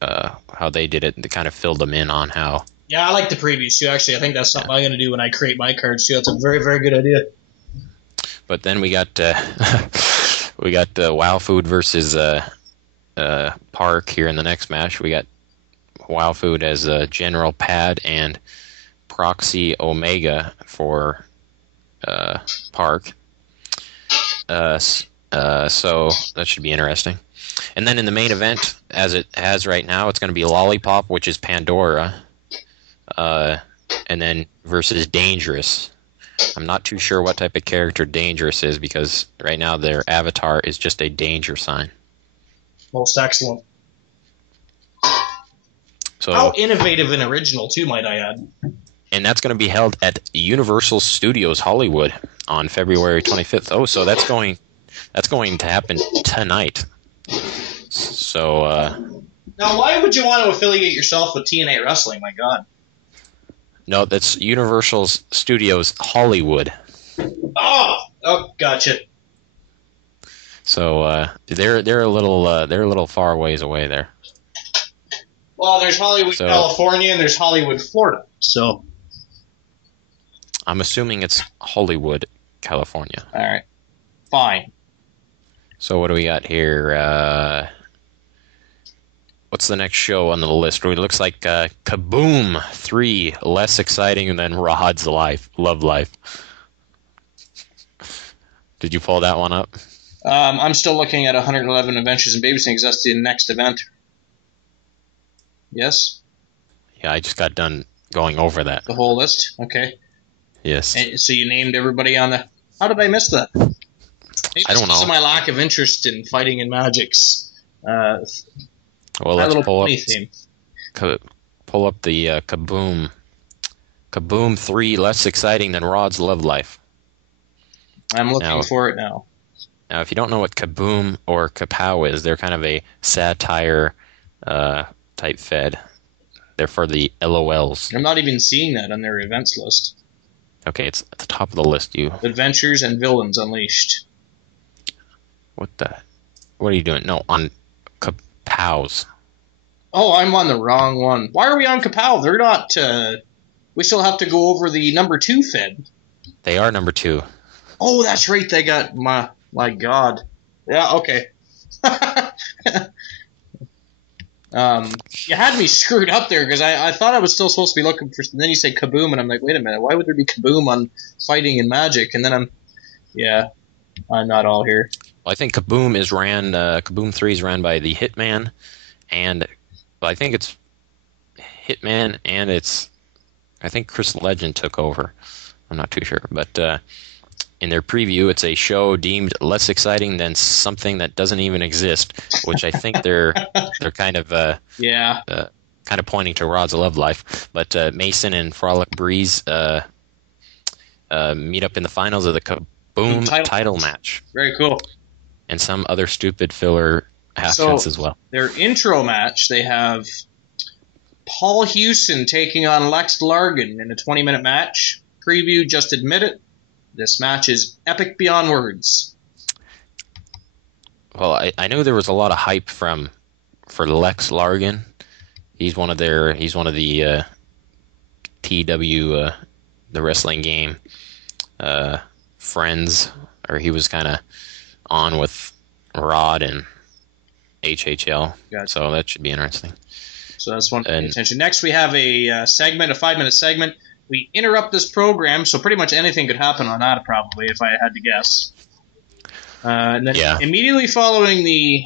of how they did it, they kind of filled them in on how. Yeah, I like the previews too, actually. I think that's something I'm going to do when I create my cards too. It's a very, very good idea. But then we got Wow Food versus Park here in the next match. We got Wow Food as General Pad and Proxy Omega for Park. So that should be interesting. And then in the main event, as it has right now, it's going to be Lollipop, which is Pandora, and then versus Dangerous. I'm not too sure what type of character Dangerous is, because right now their avatar is just a danger sign. Most excellent. So, how innovative and original, too, might I add. And that's going to be held at Universal Studios Hollywood on February 25th. Oh, so that's going to happen tonight. So now, why would you want to affiliate yourself with TNA Wrestling? My God. No, that's Universal Studios Hollywood. Oh, gotcha. So they're a little far ways away there. Well, there's Hollywood, California, and there's Hollywood, Florida. So I'm assuming it's Hollywood, California. All right, fine. So what do we got here? What's the next show on the list? It looks like Kaboom 3, less exciting than Rod's Love Life. Did you pull that one up? I'm still looking at 111 Adventures in Babysitting because that's the next event. Yes? Yeah, I just got done going over that. The whole list? Okay. Yes. And so you named everybody on the... How did I miss that? Maybe I don't know. Because of my lack of interest in fighting and magics. Well, let's pull up the Kaboom. Kaboom 3, less exciting than Rod's Love Life. I'm looking for it now. Now, if you don't know what Kaboom or Kapow is, they're kind of a satire type fed. They're for the LOLs. I'm not even seeing that on their events list. Okay, it's at the top of the list. Adventures and Villains Unleashed. What are you doing? No, on Kapow's. Oh, I'm on the wrong one. Why are we on Kapow? They're not... we still have to go over the number 2 fed. They are number 2. Oh, that's right. They got... My God. Yeah, okay. You had me screwed up there because I thought I was still supposed to be looking for... And then you say Kaboom, and I'm like, wait a minute. Why would there be Kaboom on Fighting and Magic? And then I'm not all here. Well, I think Kaboom is Kaboom 3 is ran by the Hitman, and I think it's Hitman, and I think Chris Legend took over. I'm not too sure, but in their preview, it's a show deemed less exciting than something that doesn't even exist, which I think they're kind of kind of pointing to Rod's Love Life. But Mason and Frolic Breeze meet up in the finals of the Kaboom title match. Very cool. And some other stupid filler happens as well. Their intro match, they have Paul Hewson taking on Lex Largan in a 20-minute match. Preview, just admit it. This match is epic beyond words. Well, I knew there was a lot of hype for Lex Largan. He's one of the TW the wrestling game friends, or he was kind of on with Rod and HHL. Gotcha. So that should be interesting. So that's one to pay attention. Next, we have a segment, a 5-minute segment. We interrupt this program, so pretty much anything could happen on that, probably, if I had to guess. And then immediately following the...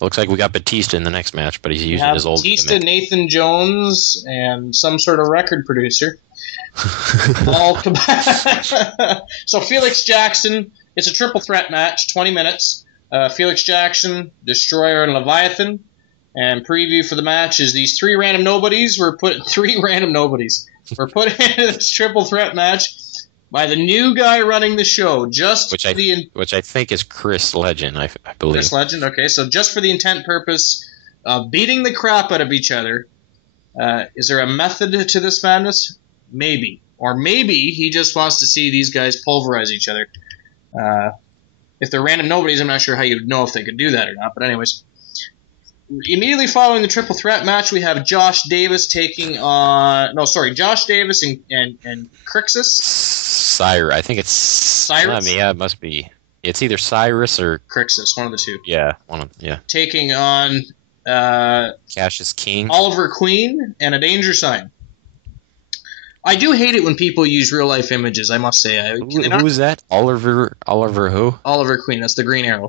Looks like we got Batista in the next match, but he's using his old Batista, gimmick. Nathan Jones, and some sort of record producer. All So Felix Jackson, it's a triple threat match, 20 minutes. Felix Jackson, Destroyer, and Leviathan. And preview for the match is these three random nobodies. We're put into this triple threat match by the new guy running the show. Which I think is Chris Legend, I believe. Chris Legend, okay. So just for the intent purpose of beating the crap out of each other Is there a method to this madness? Maybe. Or maybe he just wants to see these guys pulverize each other. If they're random nobodies, I'm not sure how you'd know if they could do that or not. But anyways, immediately following the triple threat match, we have Josh Davis taking on... No, sorry, Josh Davis and Crixus. Cyrus. I think it's... Cyrus? Yeah, it must be. It's either Cyrus or... Crixus, one of the two. Yeah, Taking on... Cassius King. Oliver Queen and a danger sign. I do hate it when people use real-life images, I must say. Who is that? Oliver who? Oliver Queen, that's the Green Arrow.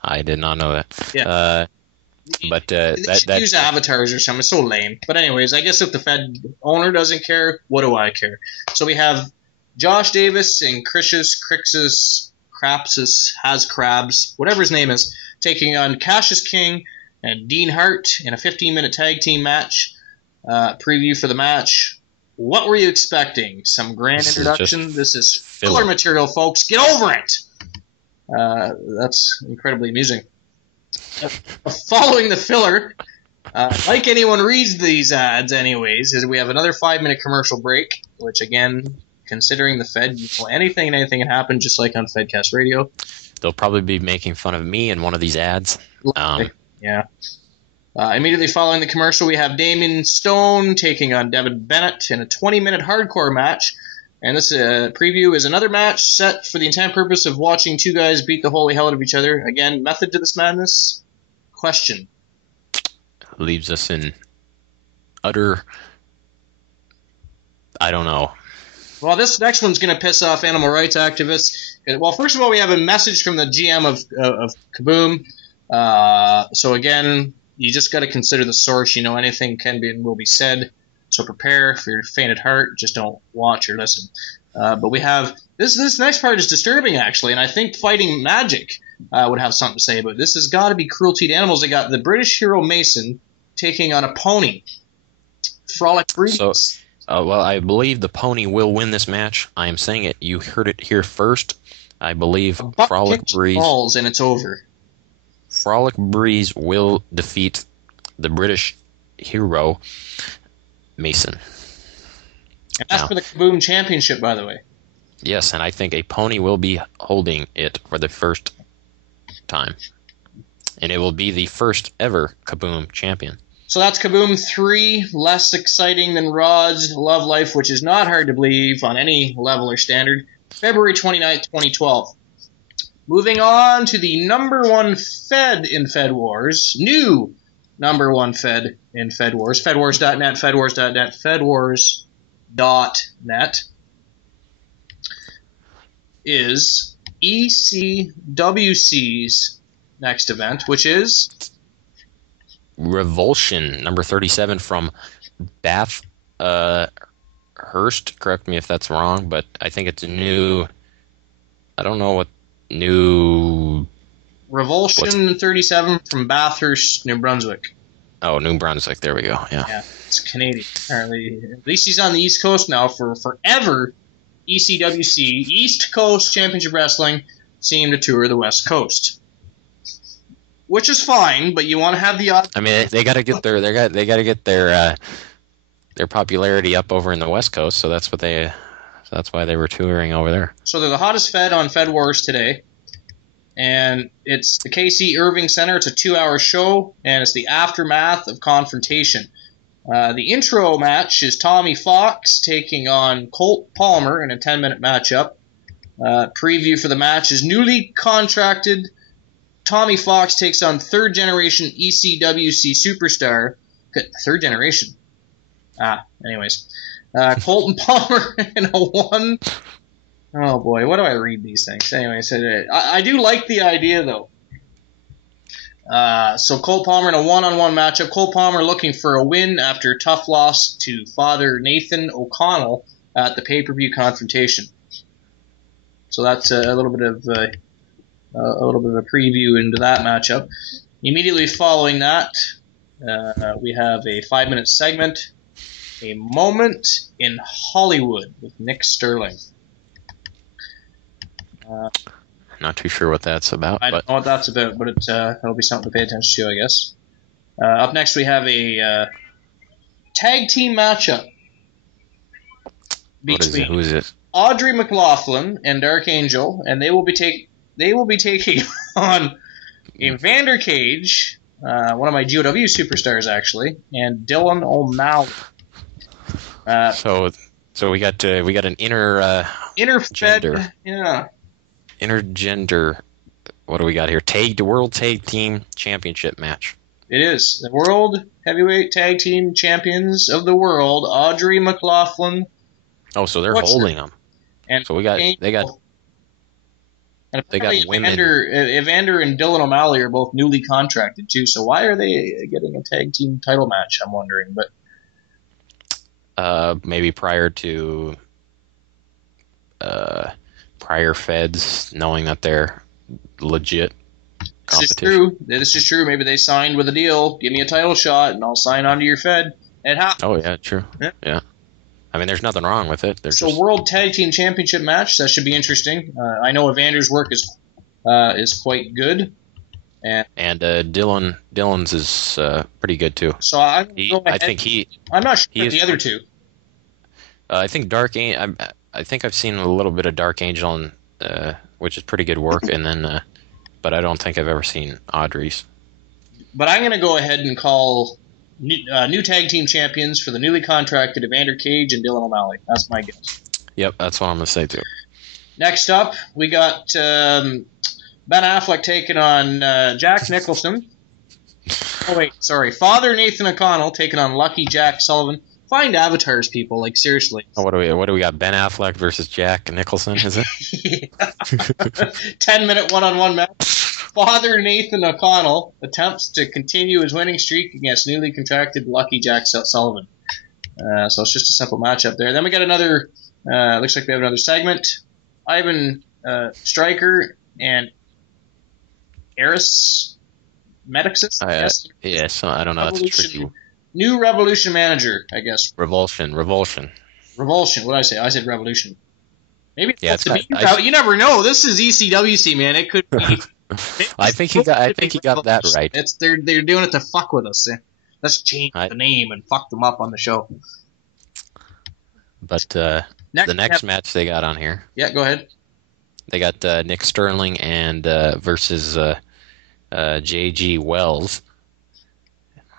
I did not know that. Yeah. But they should use avatars or something. It's so lame. But anyways, I guess if the Fed owner doesn't care, what do I care? So we have Josh Davis and Crixus, Has Crabs, whatever his name is, taking on Cassius King and Dean Hart in a 15-minute tag team match. Preview for the match. What were you expecting? Some grand introduction? This is filler material, folks. Get over it! That's incredibly amusing. Following the filler, like anyone reads these ads anyways, is we have another 5-minute commercial break, which again, considering the Fed, anything can happen, just like on FedCast Radio. They'll probably be making fun of me in one of these ads. Yeah. Immediately following the commercial, we have Damien Stone taking on Devin Bennett in a 20-minute hardcore match. And this preview is another match set for the intent purpose of watching two guys beat the holy hell out of each other. Again, method to this madness? Question. Leaves us in utter... I don't know. Well, this next one's going to piss off animal rights activists. Well, first of all, we have a message from the GM of Kaboom. So again... You just got to consider the source. Anything can be and will be said. So prepare for your faint at heart. Just don't watch or listen. But we have this next part is disturbing actually, and I think Fighting Magic would have something to say about it. This has got to be cruelty to animals. They got the British hero Mason taking on a pony. Frolic Breeze. So, well, I believe the pony will win this match. I am saying it. You heard it here first. I believe Frolic Breeze. Balls and it's over. Frolic Breeze will defeat the British hero, Mason. And that's for the Kaboom Championship, by the way. Yes, and I think a pony will be holding it for the first time. And it will be the first ever Kaboom champion. So that's Kaboom 3, less exciting than Rod's Love Life, which is not hard to believe on any level or standard. February 29th, 2012. Moving on to the number one Fed in Fed Wars, new number one Fed in Fed Wars, fedwars.net, fedwars.net, fedwars.net, is ECWC's next event, which is Revulsion, number 37 from Bathurst. Correct me if that's wrong, but I think it's a new... I don't know what new... Revulsion 37 from Bathurst, New Brunswick. Oh, New Brunswick. There we go. Yeah, it's Canadian, apparently. At least he's on the East Coast now for forever. ECWC, East Coast Championship Wrestling, seem to tour the West Coast. Which is fine, but you want to have the... I mean, they got to get their popularity up over in the West Coast, so that's why they were touring over there. So they're the hottest Fed on Fed Wars today. And it's the KC Irving Center. It's a 2-hour show, and it's the aftermath of Confrontation. The intro match is Tommy Fox taking on Colt Palmer in a 10-minute matchup. Preview for the match is newly contracted Tommy Fox takes on third-generation ECWC superstar. Third generation. Anyways. Colton Palmer in a one... Oh, boy. What do I read these things? Anyways, I do like the idea, though. So Colt Palmer in a one-on-one matchup. Colt Palmer looking for a win after a tough loss to Father Nathan O'Connell at the pay-per-view Confrontation. So that's a little bit of a preview into that matchup. Immediately following that, we have a 5-minute segment, A Moment in Hollywood with Nick Sterling. Not too sure what that's about. I don't know what that's about, but it'll be something to pay attention to, I guess. Up next, we have a tag team matchup between who is it? Audrey McLaughlin and Dark Angel, and they will be taking on Evander Cage, one of my GOW superstars actually, and Dylan O'Malley. So we got an inner Fed, intergender. What do we got here? The World Tag Team Championship match. It is the World Heavyweight Tag Team Champions of the world, Audrey McLaughlin. Oh, so they're holding them. And so they got women. Evander and Dylan O'Malley are both newly contracted too. So why are they getting a tag team title match? I'm wondering, but maybe prior feds knowing that they're legit competition. This is true. Maybe they signed with a deal. Give me a title shot, and I'll sign onto your Fed. It happened. Oh yeah, true. Yeah. I mean, there's nothing wrong with it. World Tag Team Championship match. That should be interesting. I know Evander's work is quite good, and Dylan's is pretty good too. So I'm not sure about the other two. I think I think I've seen a little bit of Dark Angel, which is pretty good work, and then, but I don't think I've ever seen Audrey's. But I'm going to go ahead and call new tag team champions for the newly contracted Evander Cage and Dylan O'Malley. That's my guess. Yep, that's what I'm going to say too. Next up, we got Ben Affleck taking on Jack Nicholson. Oh wait, sorry, Father Nathan O'Connell taking on Lucky Jack Sullivan. Find avatars, people. Like seriously. Oh, what do we got? Ben Affleck versus Jack Nicholson, is it? 10-minute one-on-one match. Father Nathan O'Connell attempts to continue his winning streak against newly contracted Lucky Jack Sullivan. So it's just a simple matchup there. Then we got another. Looks like we have another segment. Ivan Stryker and Eris Medixus. Yes, I don't know. That's tricky. New Revolution manager, I guess. Revulsion. What did I say? I said Revolution. Maybe it's you never know. This is ECWC, man. It could be. I think he got that right. They're doing it to fuck with us. Let's change the name and fuck them up on the show. But the next match they got on here. Yeah, go ahead. They got Nick Sterling and versus J.G. Wells.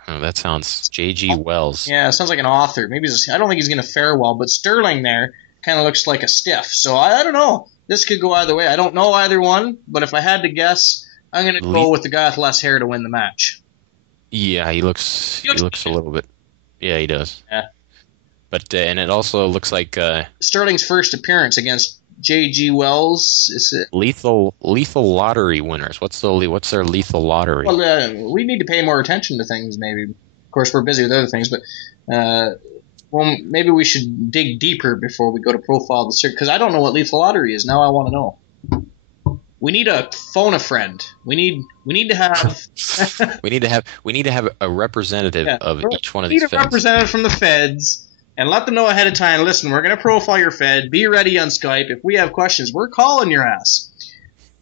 Oh, that sounds J.G. Wells. Yeah, it sounds like an author. Maybe I don't think he's going to fare well, but Sterling there kind of looks like a stiff. So I don't know. This could go either way. I don't know either one, but if I had to guess, I'm going to go with the guy with less hair to win the match. Yeah, he looks a little bit. Yeah, he does. Yeah. But and it also looks like Sterling's first appearance against J.G. Wells. Is it lethal lottery winners? What's their lethal lottery? Well, we need to pay more attention to things. Maybe, of course, we're busy with other things, but maybe we should dig deeper before we go to profile the circuit, because I don't know what lethal lottery is. Now I want to know. We need to phone a friend. We need to have we need to have a representative of each one of these. We need a representative from the feds. And let them know ahead of time, listen, we're going to profile your Fed. Be ready on Skype. If we have questions, we're calling your ass.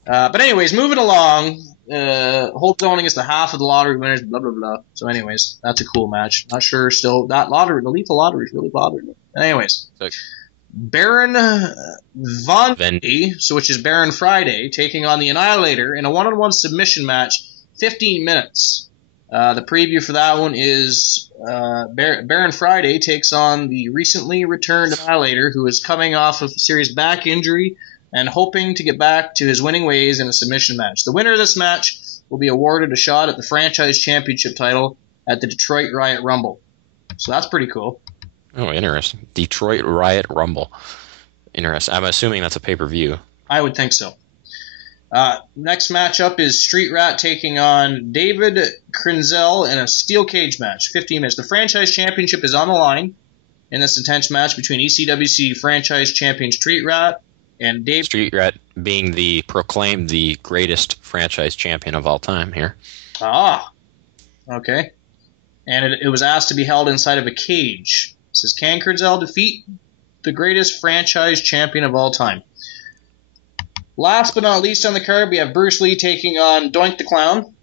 But anyways, moving along. Hope zoning is the half of the lottery winners, blah, blah, blah. So anyways, that's a cool match. Not sure still. That lottery, the lethal lottery is really bothering me. Anyways. Baron Von Vendy, which is Baron Friday, taking on the Annihilator in a one-on-one submission match, 15 minutes. The preview for that one is Baron Friday takes on the recently returned Annihilator, who is coming off of a serious back injury and hoping to get back to his winning ways in a submission match. The winner of this match will be awarded a shot at the franchise championship title at the Detroit Riot Rumble. So that's pretty cool. Oh, interesting. Detroit Riot Rumble. Interesting. I'm assuming that's a pay-per-view. I would think so. Next matchup is Street Rat taking on David Krenzel in a steel cage match, 15 minutes. The franchise championship is on the line in this intense match between ECWC franchise champion Street Rat and Dave. Street Rat being proclaimed the greatest franchise champion of all time here. Ah, okay. And it was asked to be held inside of a cage. It says, can Krenzel defeat the greatest franchise champion of all time? Last but not least on the card, we have Bruce Lee taking on Doink the Clown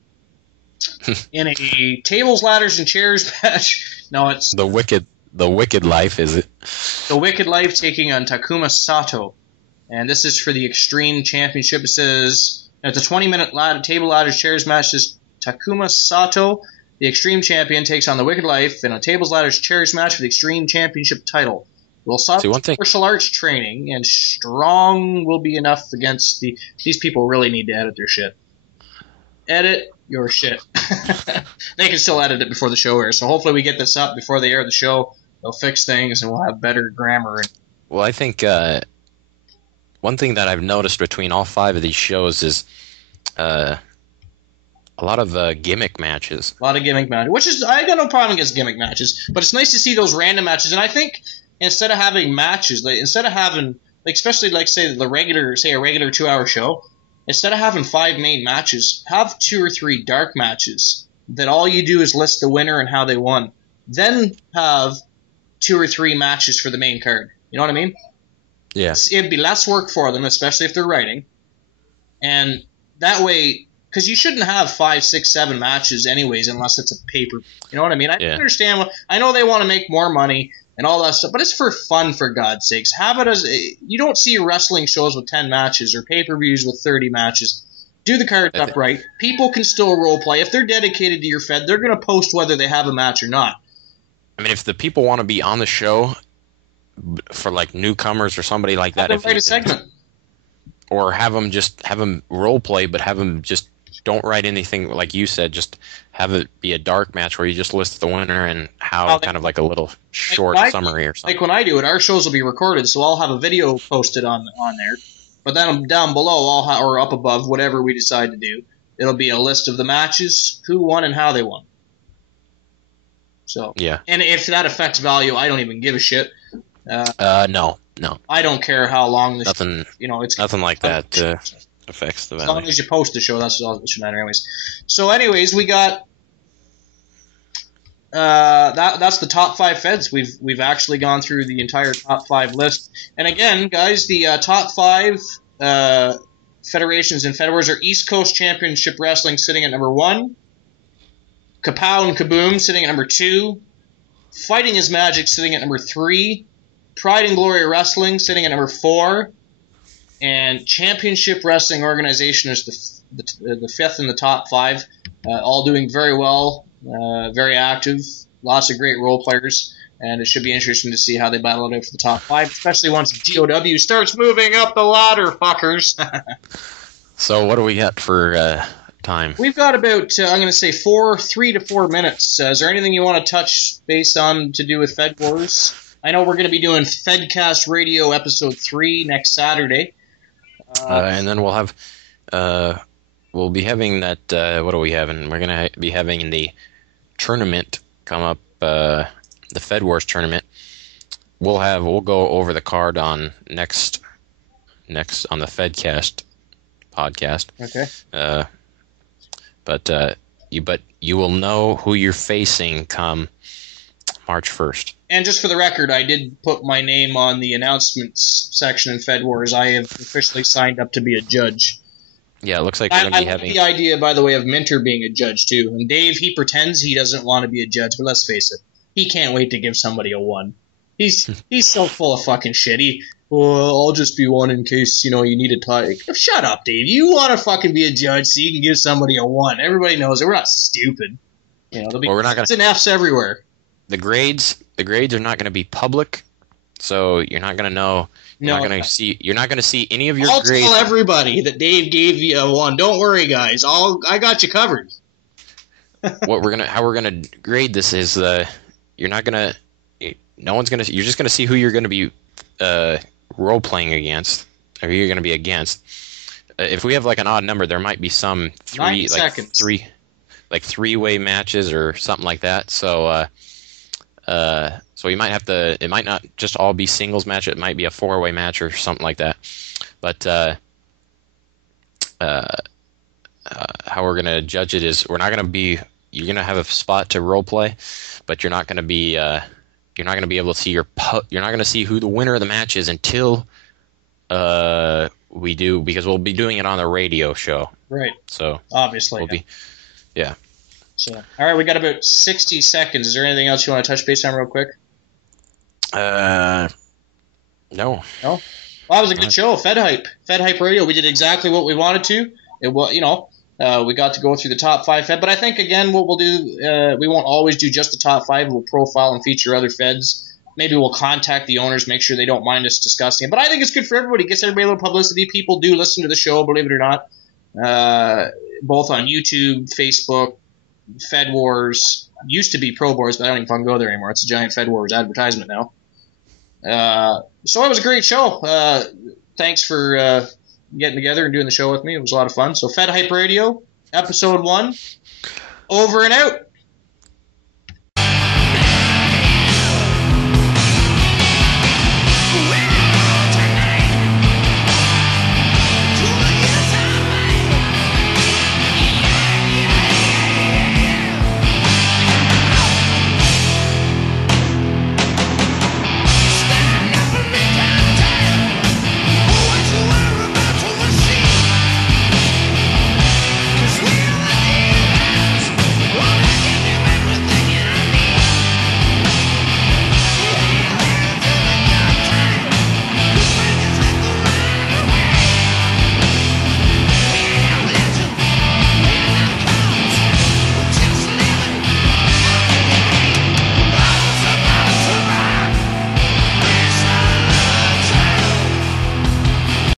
in a tables, ladders, and chairs match No, it's The Wicked Life, is it? The Wicked Life taking on Takuma Sato. And this is for the Extreme Championship. It says, it's a 20-minute table ladders chairs match. This Takuma Sato, the Extreme Champion, takes on the Wicked Life in a tables ladders chairs match for the Extreme Championship title. Will Sato martial arts training, and strong will be enough against these people really need to edit their shit. Edit your shit. They can still edit it before the show airs, so hopefully we get this up before they air the show. They'll fix things and we'll have better grammar. Well, I think one thing that I've noticed between all 5 of these shows is a lot of gimmick matches. A lot of gimmick matches, which is, I got no problem against gimmick matches, but it's nice to see those random matches. And I think instead of having matches, instead of having, especially say a regular 2-hour show, instead of having 5 main matches, have 2 or 3 dark matches that all you do is list the winner and how they won. Then have 2 or 3 matches for the main card. You know what I mean? Yeah. It'd be less work for them, especially if they're writing. And that way, because you shouldn't have 5, 6, 7 matches anyways unless it's a paper. You know what I mean? I understand. I know they want to make more money and all that stuff, but it's for fun, for God's sakes. Have it as you don't see wrestling shows with 10 matches or pay-per-views with 30 matches. Do the cards up right. People can still role play. If they're dedicated to your Fed, they're going to post whether they have a match or not. I mean, if the people want to be on the show for newcomers or somebody like that, write a segment, or have them role play, but have them just don't write anything like you said. Just have it be a dark match where you just list the winner and how kind of like a little short summary or something. Like when I do it, our shows will be recorded, so I'll have a video posted on there. But then down below, or up above, whatever we decide to do, it'll be a list of the matches, who won, and how they won. So yeah, and if that affects value, I don't even give a shit. No. I don't care how long this. Nothing. It's nothing like that affects the value. As long as you post the show, that's all that should matter, anyways. So, anyways, we got that's the top 5 Feds. We've actually gone through the entire top 5 list. And again, guys, the top 5 federations in FedWars are East Coast Championship Wrestling sitting at number 1. Kapow and Kaboom sitting at number 2. Fighting is Magic sitting at number 3. Pride and Glory Wrestling sitting at number 4. And Championship Wrestling Organization is the 5th in the top 5. All doing very well, very active, lots of great role players. And it should be interesting to see how they battle it out for the top 5, especially once GOW starts moving up the ladder, fuckers. So what do we got for time? We've got about, I'm going to say 3 to 4 minutes. Is there anything you want to touch base on to do with Fed Wars? I know we're going to be doing FedCast Radio episode 3 next Saturday. And then we'll have, we'll be having that, what are we having? We're going to be having the tournament come up, the Fed Wars tournament. We'll go over the card on next on the FedCast podcast. Okay. But you will know who you're facing come March 1st. And just for the record, I did put my name on the announcements section in Fed Wars. I have officially signed up to be a judge. Yeah, it looks like we're going to be having... I like the idea, by the way, of Minter being a judge, too. And Dave, he pretends he doesn't want to be a judge, but let's face it, he can't wait to give somebody a 1. He's so full of fucking shit. I'll just be 1 in case, you need a tie. Shut up, Dave. You want to fucking be a judge so you can give somebody a 1. Everybody knows it. We're not stupid. There'll be F's and F's everywhere. The grades are not going to be public, so you're not going to know. You're not going to see any of your grades. I'll tell everybody that Dave gave you a 1. Don't worry, guys. I got you covered. How we're gonna grade this is you're not gonna. No one's gonna. You're just gonna see who you're going to be role playing against, or who you're going to be against. If we have like an odd number, there might be some 3-way matches or something like that. So you might have to. It might not just all be singles match. It might be a 4-way match or something like that. But how we're gonna judge it is we're not gonna be. You're gonna have a spot to role play, but you're not gonna be. You're not gonna be able to see you're not gonna see who the winner of the match is until we do, because we'll be doing it on the radio show. Right. So obviously. Yeah. So, all right, we got about 60 seconds. Is there anything else you want to touch base on real quick? No. No? Well, that was a good show. FedHype Radio. We did exactly what we wanted to. It was, we got to go through the top 5 Fed. But I think, again, what we'll do, we won't always do just the top 5. We'll profile and feature other Feds. Maybe we'll contact the owners, make sure they don't mind us discussing it. But I think it's good for everybody. It gets everybody a little publicity. People do listen to the show, believe it or not, both on YouTube, Facebook, FedWars. Used to be ProBoards, but I don't even fucking go there anymore. It's a giant FedWars advertisement now. So it was a great show. Thanks for getting together and doing the show with me. It was a lot of fun. So FedHype Radio, episode 1, over and out.